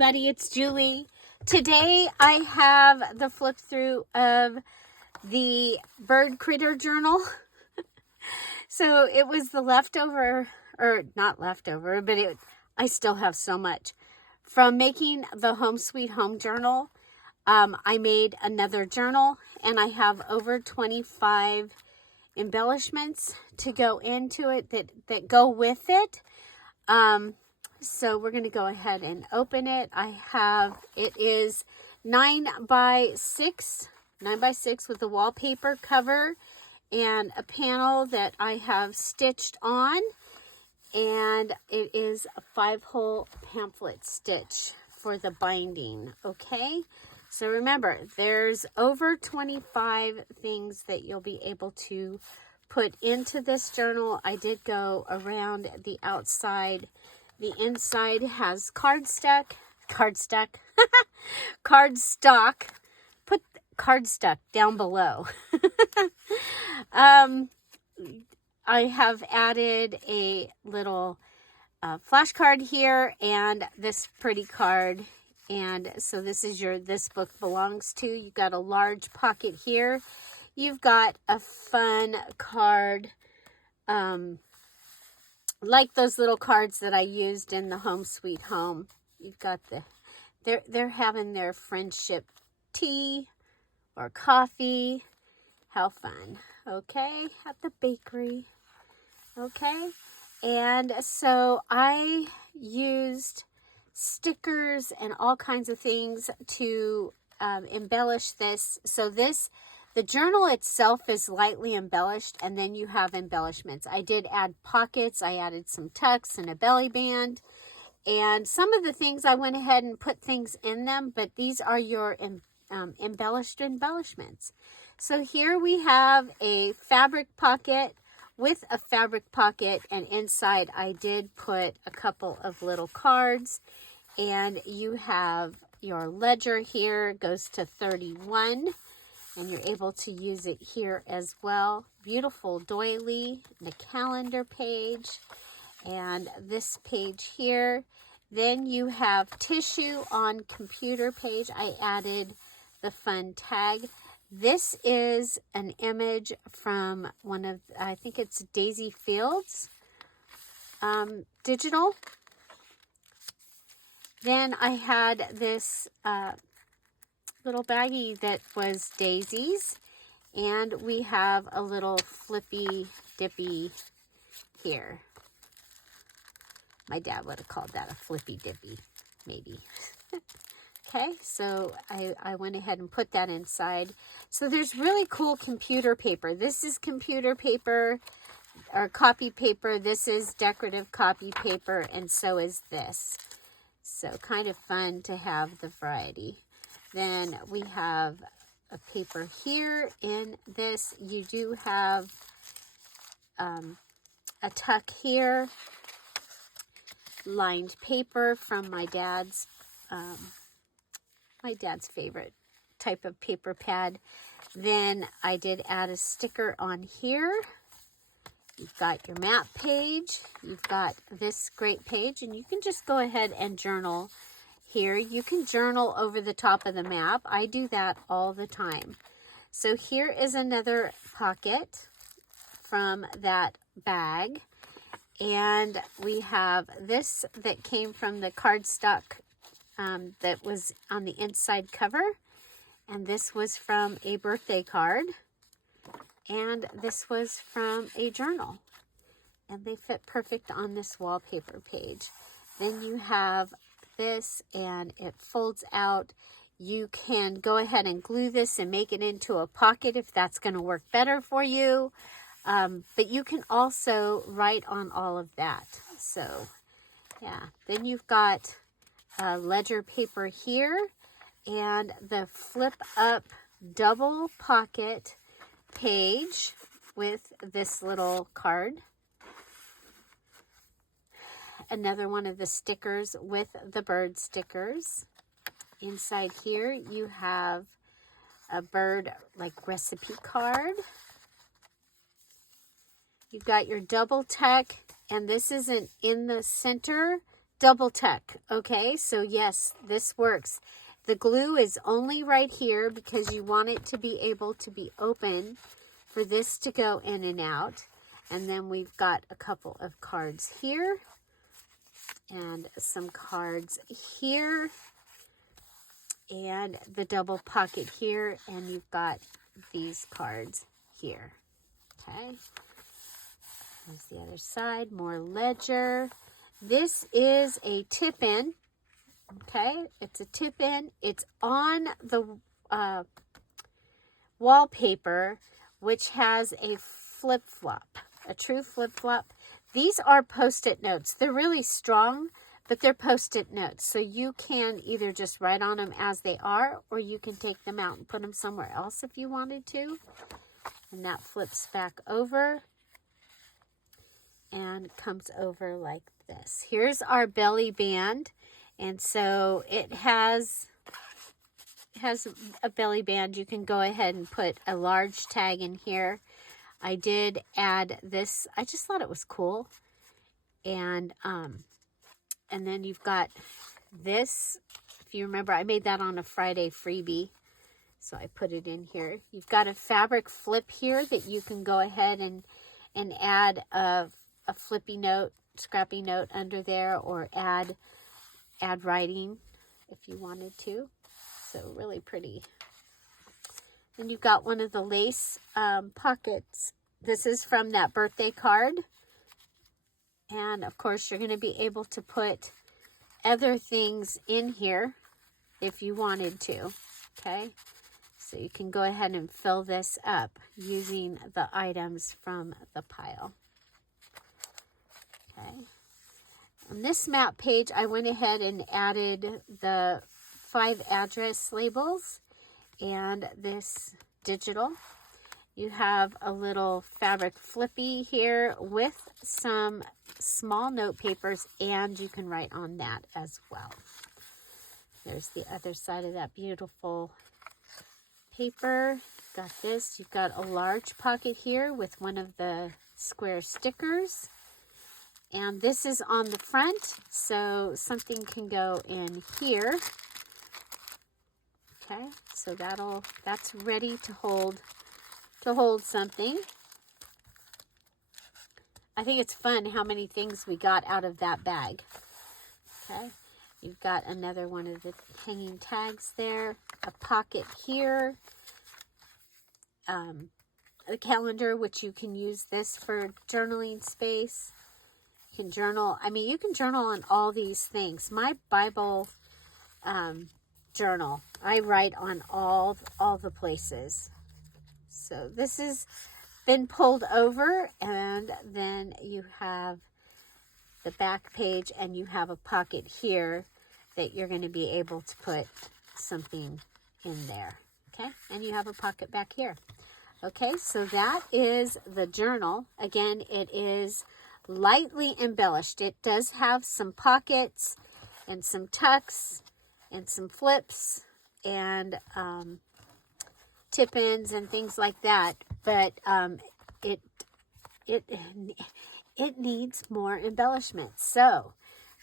everybody, it's Julie. Today I have the flip through of the bird critter journal. So it was the leftover, or not leftover, but I still have so much. From making the Home Sweet Home journal, I made another journal, and I have over 25 embellishments to go into it that go with it. So we're going to go ahead and open it. It is 9 by 6 with a wallpaper cover and a panel that I have stitched on. And it is a 5-hole pamphlet stitch for the binding, okay? So remember, there's over 25 things that you'll be able to put into this journal. I did go around the outside. The inside has cardstock. Put cardstock down below. I have added a little flashcard here and this pretty card. And so this is this book belongs to. You've got a large pocket here. You've got a fun card, like those little cards that I used in the Home Sweet Home. You've got they're having their friendship tea or coffee. How fun. Okay, at the bakery. Okay, and so I used stickers and all kinds of things to embellish this. So the journal itself is lightly embellished, and then you have embellishments. I did add pockets. I added some tucks and a belly band. And some of the things I went ahead and put things in them, but these are your embellishments. So here we have a fabric pocket with a fabric pocket, and inside I did put a couple of little cards. And you have your ledger here, goes to 31. And you're able to use it here as well. Beautiful doily, the calendar page, and this page here. Then you have tissue on computer page. I added the fun tag. This is an image from one of, I think it's Daisy Fields digital. Then I had this little baggie that was daisies, and we have a little flippy dippy here. My dad would have called that a flippy dippy, maybe. Okay, so I went ahead and put that inside. So there's really cool computer paper. This is computer paper or copy paper. This is decorative copy paper, and so is this. So kind of fun to have the variety. Then we have a paper here in this. You do have a tuck here, lined paper from my dad's favorite type of paper pad. Then I did add a sticker on here. You've got your map page. You've got this great page, and you can just go ahead and journal here. You can journal over the top of the map. I do that all the time. So here is another pocket from that bag. And we have this that came from the cardstock that was on the inside cover. And this was from a birthday card. And this was from a journal. And they fit perfect on this wallpaper page. Then you have this, and it folds out. You can go ahead and glue this and make it into a pocket if that's going to work better for you. But you can also write on all of that. So yeah, then you've got ledger paper here, and the flip up double pocket page with this little card. Another one of the stickers with the bird stickers. Inside here you have a bird like recipe card. You've got your double tuck, and this isn't in the center. double tuck. Okay, so yes, this works. The glue is only right here because you want it to be able to be open for this to go in and out. And then we've got a couple of cards here and some cards here and the double pocket here, and you've got these cards here. Okay, there's the other side, more ledger. This is a tip-in. Okay, it's a tip-in. It's on the wallpaper, which has a flip-flop, a true flip-flop. These are Post-it notes. They're really strong, but they're Post-it notes. So you can either just write on them as they are, or you can take them out and put them somewhere else if you wanted to. And that flips back over and comes over like this. Here's our belly band. And so it has a belly band. You can go ahead and put a large tag in here. I did add this. I just thought it was cool. And then you've got this. If you remember, I made that on a Friday freebie. So I put it in here. You've got a fabric flip here that you can go ahead and add a flippy note, scrappy note under there, or add writing if you wanted to. So really pretty. And you've got one of the lace pockets. This is from that birthday card. And of course, you're going to be able to put other things in here if you wanted to. Okay. So you can go ahead and fill this up using the items from the pile. Okay. On this map page, I went ahead and added the 5 address labels and this digital. You have a little fabric flippy here with some small note papers, and you can write on that as well. There's the other side of that beautiful paper. Got this. You've got a large pocket here with one of the square stickers. And this is on the front, so something can go in here. Okay, so that's ready to hold something. I think it's fun how many things we got out of that bag. Okay, you've got another one of the hanging tags there, a pocket here, a calendar, which you can use this for journaling space. You can journal. I mean, you can journal on all these things. My Bible journal, I write on all the places. So this has been pulled over, and then you have the back page, and you have a pocket here that you're going to be able to put something in there. Okay, and you have a pocket back here. Okay, so that is the journal. Again, it is lightly embellished. It does have some pockets and some tucks and some flips and tip-ins and things like that, but it needs more embellishments. So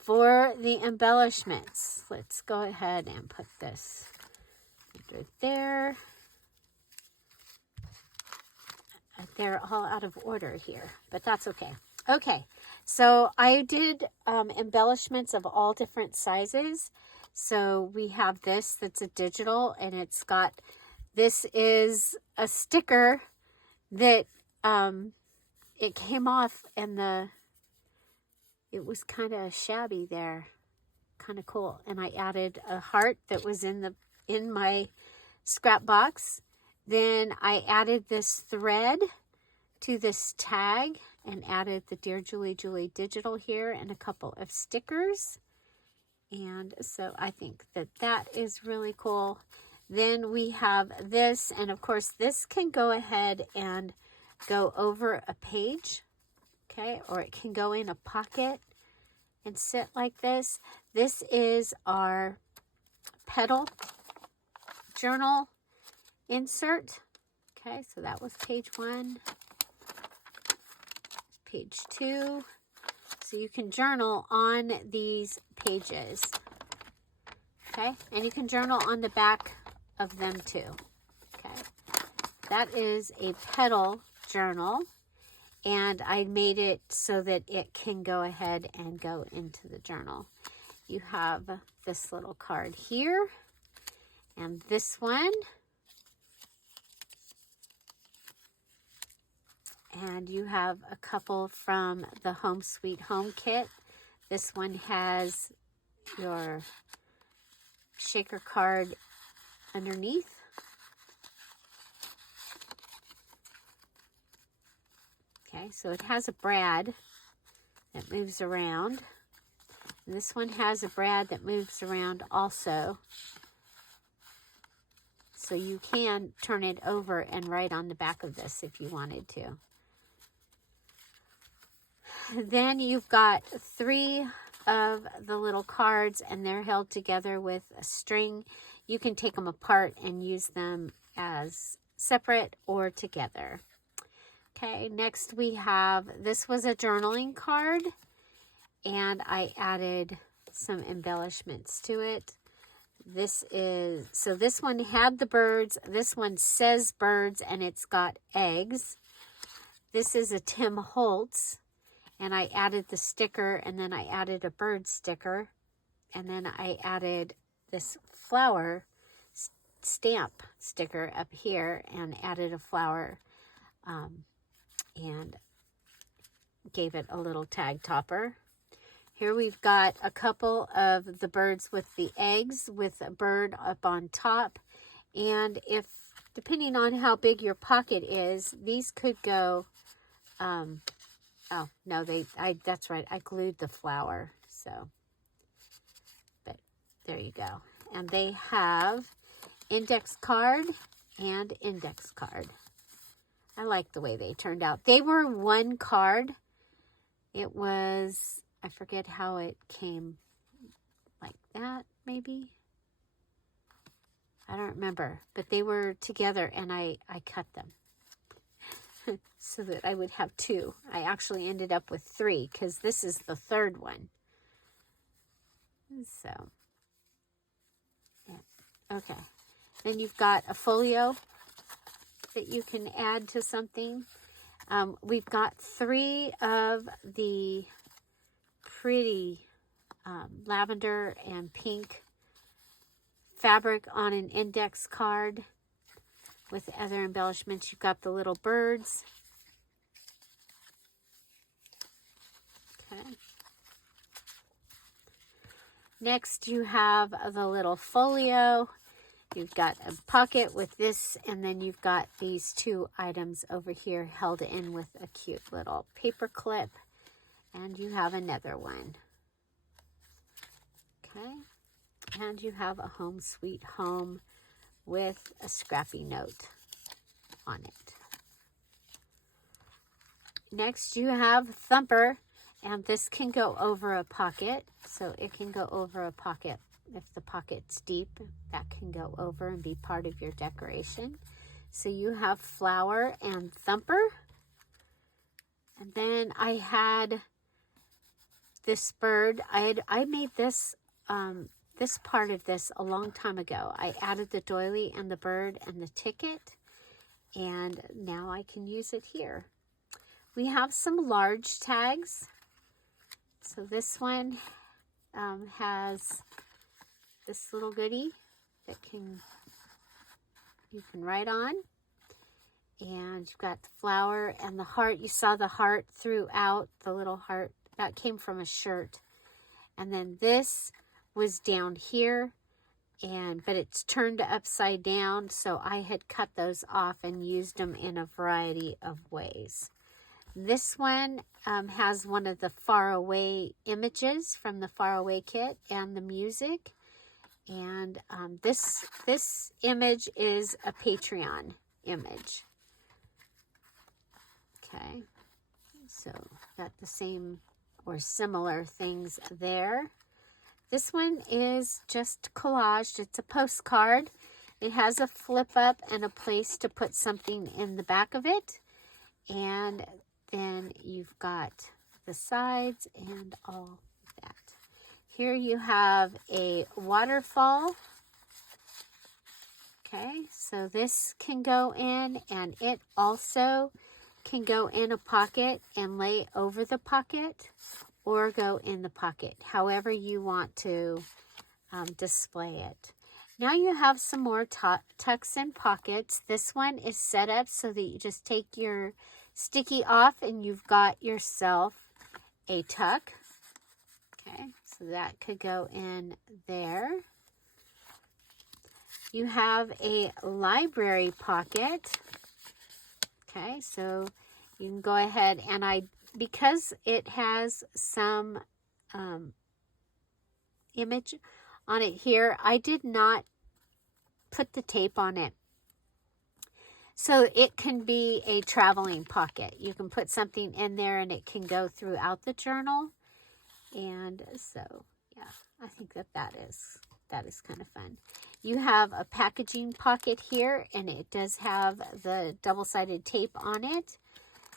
for the embellishments, let's go ahead and put this right there. They're all out of order here, but that's okay. Okay, so I did embellishments of all different sizes. So we have this that's a digital, and it's got, this is a sticker that it came off, and it was kind of shabby there, kind of cool. And I added a heart that was in my scrap box. Then I added this thread to this tag and added the Dear Julie Julie digital here and a couple of stickers. And so I think that is really cool. Then we have this, and of course this can go ahead and go over a page, okay, or it can go in a pocket and sit like this. This is our petal journal insert. Okay, so that was page 1. Page 2. So you can journal on these pages. Okay, and you can journal on the back of them too. Okay, that is a petal journal, and I made it so that it can go ahead and go into the journal. You have this little card here, and this one, and you have a couple from the Home Sweet Home kit. This one has your shaker card underneath. Okay, so it has a brad that moves around. And this one has a brad that moves around also. So you can turn it over and write on the back of this if you wanted to. Then you've got 3 of the little cards, and they're held together with a string. You can take them apart and use them as separate or together. Okay, next we have, this was a journaling card, and I added some embellishments to it. This one had the birds. This one says birds, and it's got eggs. This is a Tim Holtz, and I added the sticker, and then I added a bird sticker, and then I added this flower stamp sticker up here and added a flower and gave it a little tag topper. Here we've got a couple of the birds with the eggs with a bird up on top, and if depending on how big your pocket is, these could go oh, no, that's right. I glued the flower, so, but there you go. And they have index card and index card. I like the way they turned out. They were 1 card. It was, I forget how it came, like that, maybe? I don't remember, but they were together, and I cut them so that I would have 2. I actually ended up with 3 because this is the 3rd one. So, yeah. Okay. Then you've got a folio that you can add to something. We've got 3 of the pretty lavender and pink fabric on an index card with other embellishments. You've got the little birds. Okay. Next, you have the little folio. You've got a pocket with this, and then you've got these 2 items over here held in with a cute little paper clip, and you have another one. Okay. And you have a Home Sweet Home with a scrappy note on it. Next, you have Thumper, and this can go over a pocket. So it can go over a pocket. If the pocket's deep, that can go over and be part of your decoration. So you have Flower and Thumper. And then I had this bird. I made this this part of this a long time ago. I added the doily and the bird and the ticket, and now I can use it here. We have some large tags. So this one has this little goodie that you can write on, and you've got the flower and the heart. You saw the heart throughout, the little heart that came from a shirt, and then this was down here, but it's turned upside down, so I had cut those off and used them in a variety of ways. This one has one of the faraway images from the faraway kit and the music, and this image is a Patreon image. Okay, so got the same or similar things there. This one is just collaged. It's a postcard. It has a flip up and a place to put something in the back of it. And then you've got the sides and all that. Here you have a waterfall. Okay, so this can go in, and it also can go in a pocket and lay over the pocket or go in the pocket, however you want to display it. Now you have some more tucks and pockets. This one is set up so that you just take your sticky off and you've got yourself a tuck. Okay, so that could go in there. You have a library pocket. Okay, so you can go ahead and because it has some image on it here, I did not put the tape on it. So it can be a traveling pocket. You can put something in there and it can go throughout the journal. And so, yeah, I think that is kind of fun. You have a packaging pocket here, and it does have the double-sided tape on it.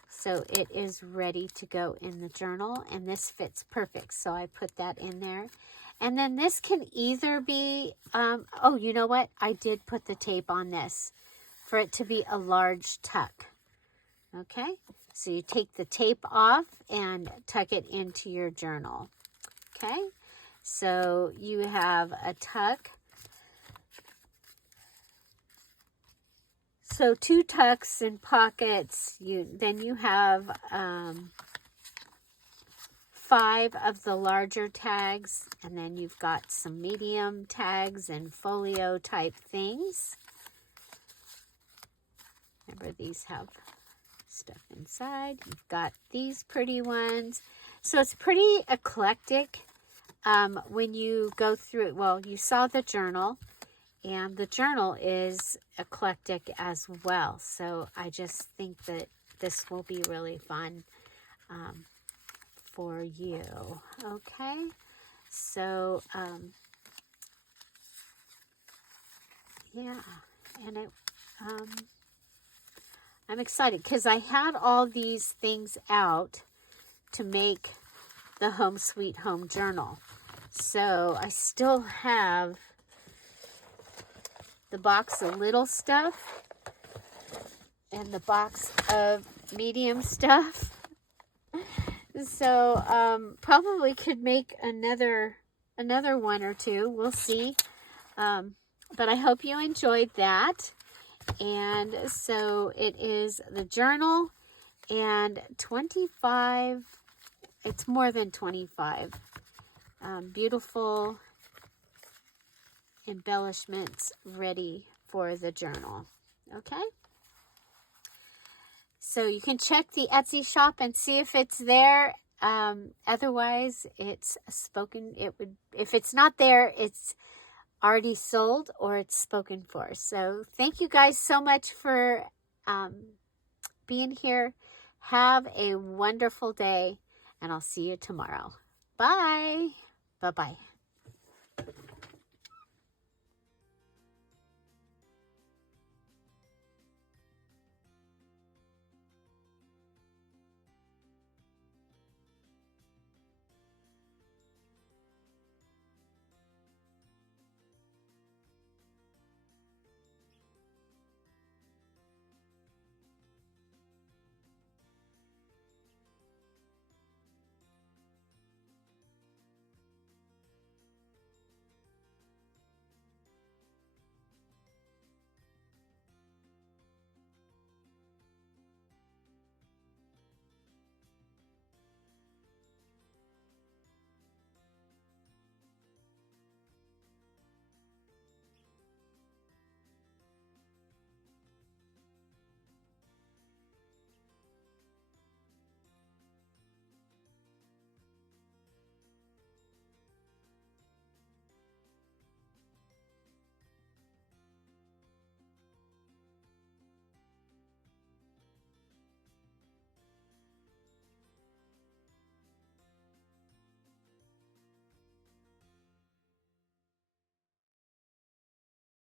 So it is ready to go in the journal, and this fits perfect. So I put that in there. And then this can either be, oh, you know what? I did put the tape on this for it to be a large tuck. Okay, so you take the tape off and tuck it into your journal. Okay, so you have a tuck. So 2 tucks and pockets. Then you have 5 of the larger tags, and then you've got some medium tags and folio type things. Remember, these have stuff inside. You've got these pretty ones. So it's pretty eclectic when you go through it. Well, you saw the journal, and the journal is eclectic as well. So I just think that this will be really fun for you. Okay, so yeah, and I'm excited because I had all these things out to make the Home Sweet Home journal. So I still have the box of little stuff and the box of medium stuff. So probably could make another one or two. We'll see. But I hope you enjoyed that. And so it is the journal and 25, it's more than 25 beautiful embellishments ready for the journal. Okay, so you can check the Etsy shop and see if it's there. Otherwise, it's spoken. If it's not there, it's already sold or it's spoken for. So thank you guys so much for being here. Have a wonderful day, and I'll see you tomorrow. Bye. Bye-bye.